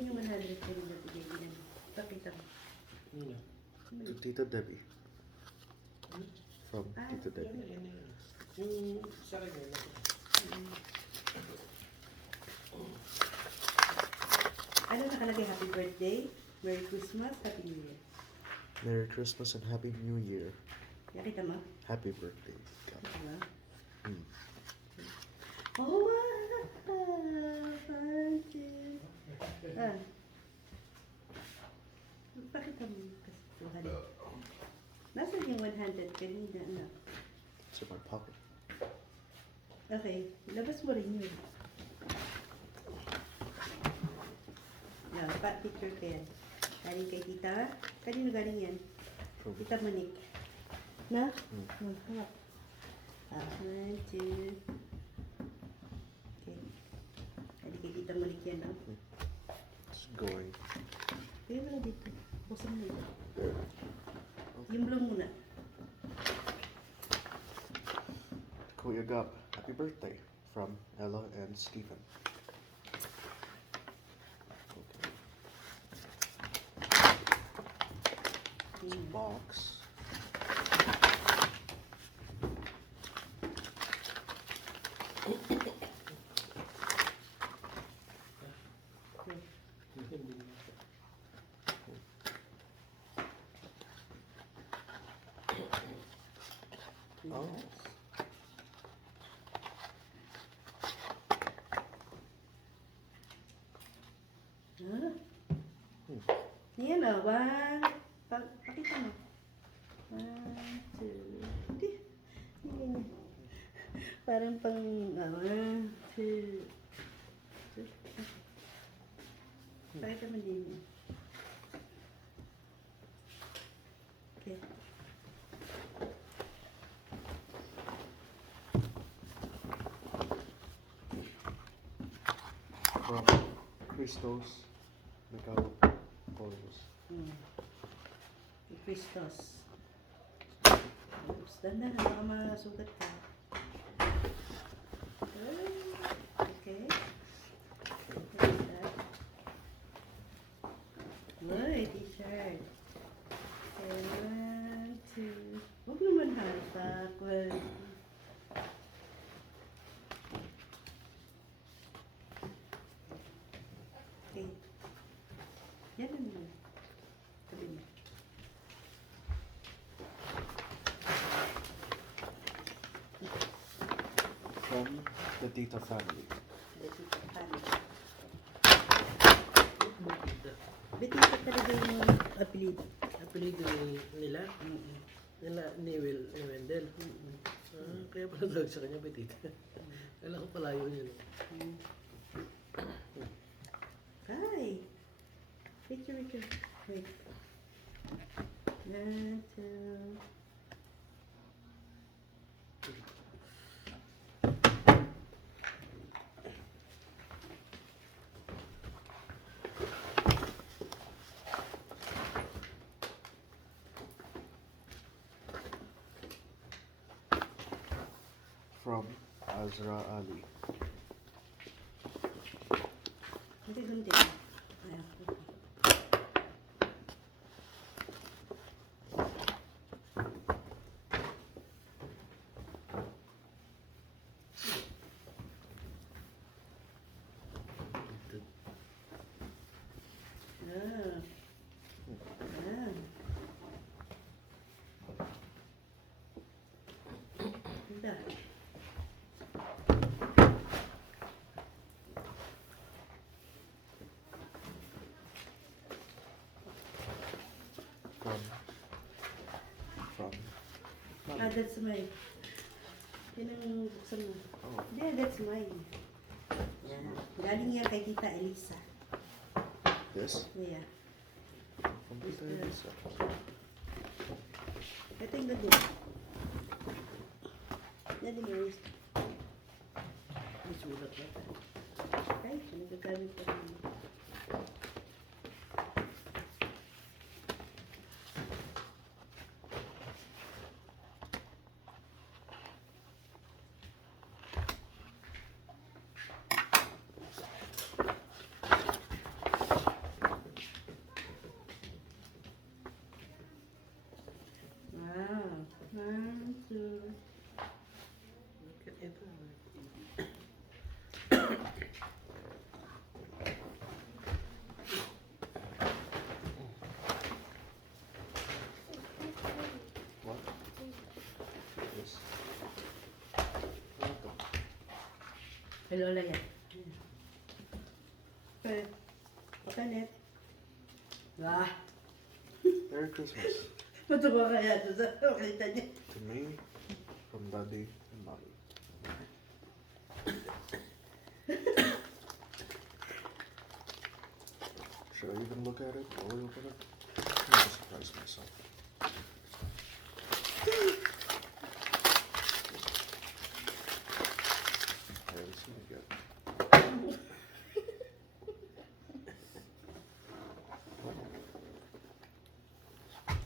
Nasaan yung 100 ka nila bigay din? Pakita mo. Nino. To Tita Debbie. From Tita Debbie. Yan. Yung sa kanya. Ano nakalagay? Happy birthday, Merry Christmas, Happy New Year. Merry Christmas and Happy New Year. Nakita mo? Happy birthday. Diba? Mm. Oh, wow! Fancy! Ah. Pakita mo kasi 200. Nasaan yung 100 kanina, anak? It's in my pocket. Okay, labas mo rin yun. Yan, picture ko yan. Galing kay tita. Kanino galing yan? From Tita Monique. Na? Mm. Hawak. 1, 2. Okay. Galing kay tita Monique yan, no? It's going. Kaya mo na dito. Pusin mo dito. There. Yung blue muna. Kuya Gab, happy birthday from Ella and Stephen. Okay. It's a box. Oh. Ah. Yan o. Pakita mo. 1, 2. Hindi. Ganyan. Parang pang 1, 2. Pakita mo din. Okay. From Christos Megapolis. Christos. Oops, dandan na baka masugat ka. Okay. What's that? Uy, t-shirt. Okay, 1, 2. Huwag naman hatak. Well, okay. Yan naman. Sabi mo. From the Tita family. Betita talaga yung apelido. Apelido nila? Ni Wendell. Kaya pala tawag sa kanya Betita. Kailangan ko palayo yun. Hi. Picture. Wait. 1, 2. From Azra Ali. Hindi. From. That's mine. Yan ang buksan mo. Oh. Yeah, that's mine. Yan. Galing yan kay Tita Elisa. This? Yeah. From Tita Elisa. Ito yung ganda. Yan yung Elisa. May sulat na. Ay, nagagamit pa rin. Kay Lola yan. Okay. Pakanet. Ah. Merry Christmas Matuwa kaya ito sa kita niya. to me from Daddy and Mommy. Should I even look at it while we open it? I'm gonna surprise myself. I haven't seen it yet.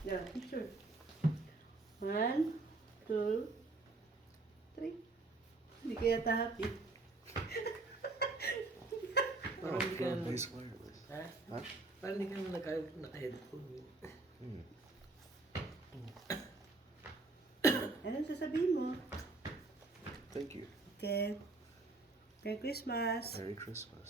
Yeah, picture. 1, 2, 3. Hindi kaya happy. Oh, Parang hindi for ka a nice wireless. Ha? Huh? Parang hindi ka naka-headphone. Hmm. Anong sasabihin mo? Thank you. Okay. Merry Christmas. Merry Christmas.